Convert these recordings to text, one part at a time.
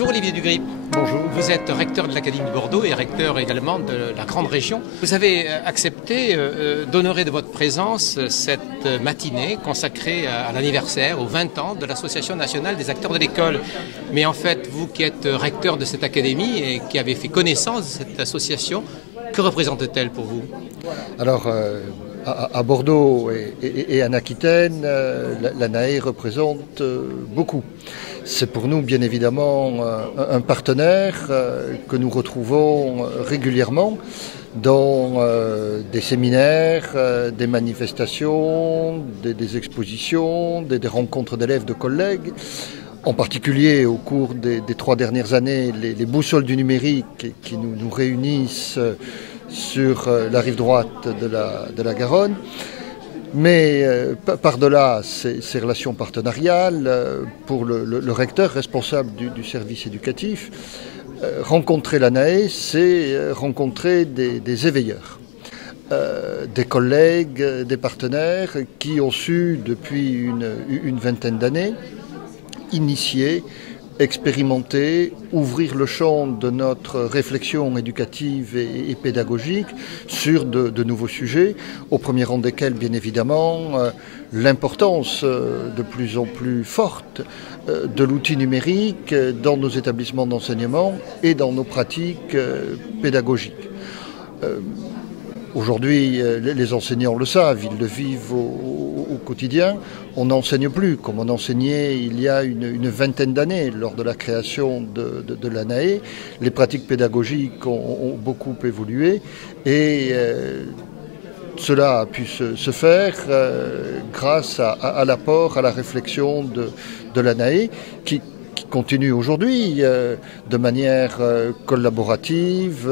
Bonjour Olivier Dugrip. Bonjour. Vous êtes recteur de l'Académie de Bordeaux et recteur également de la Grande Région. Vous avez accepté d'honorer de votre présence cette matinée consacrée à l'anniversaire, aux 20 ans de l'Association nationale des acteurs de l'école. Mais en fait, vous qui êtes recteur de cette académie et qui avez fait connaissance de cette association, que représente-t-elle pour vous? Alors, à Bordeaux et en Aquitaine, la NAE représente beaucoup. C'est pour nous, bien évidemment, un partenaire que nous retrouvons régulièrement dans des séminaires, des manifestations, des expositions, des rencontres d'élèves, de collègues. En particulier, au cours des 3 dernières années, les boussoles du numérique qui nous réunissent sur la rive droite de la Garonne. Mais par-delà ces relations partenariales, pour le recteur responsable du service éducatif, rencontrer la NAE, c'est rencontrer des éveilleurs, des collègues, des partenaires qui ont su, depuis une vingtaine d'années, initier, expérimenter, ouvrir le champ de notre réflexion éducative et pédagogique sur de nouveaux sujets, au premier rang desquels, bien évidemment, l'importance de plus en plus forte de l'outil numérique dans nos établissements d'enseignement et dans nos pratiques pédagogiques. Aujourd'hui, les enseignants le savent, ils le vivent au quotidien. On n'enseigne plus comme on enseignait il y a une vingtaine d'années lors de la création de l'ANAE. Les pratiques pédagogiques ont beaucoup évolué et cela a pu se faire grâce à l'apport, à la réflexion de l'ANAE qui continue aujourd'hui de manière collaborative,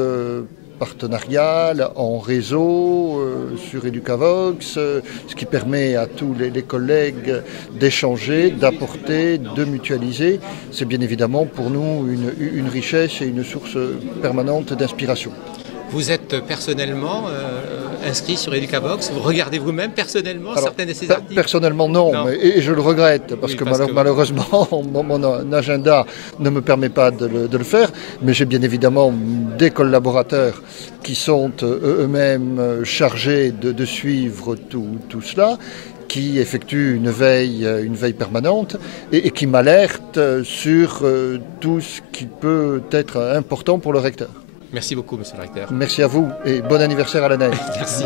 partenariale, en réseau, sur Educavox, ce qui permet à tous les collègues d'échanger, d'apporter, de mutualiser. C'est bien évidemment pour nous une richesse et une source permanente d'inspiration. Vous êtes personnellement inscrit sur Educavox. Vous regardez vous-même personnellement certains de ces articles? Personnellement non. Et je le regrette parce que malheureusement mon agenda ne me permet pas de le faire. Mais j'ai bien évidemment des collaborateurs qui sont eux-mêmes chargés de suivre tout cela, qui effectuent une veille permanente et qui m'alertent sur tout ce qui peut être important pour le recteur. Merci beaucoup, monsieur le recteur. Merci à vous et bon anniversaire à la NAE. Merci.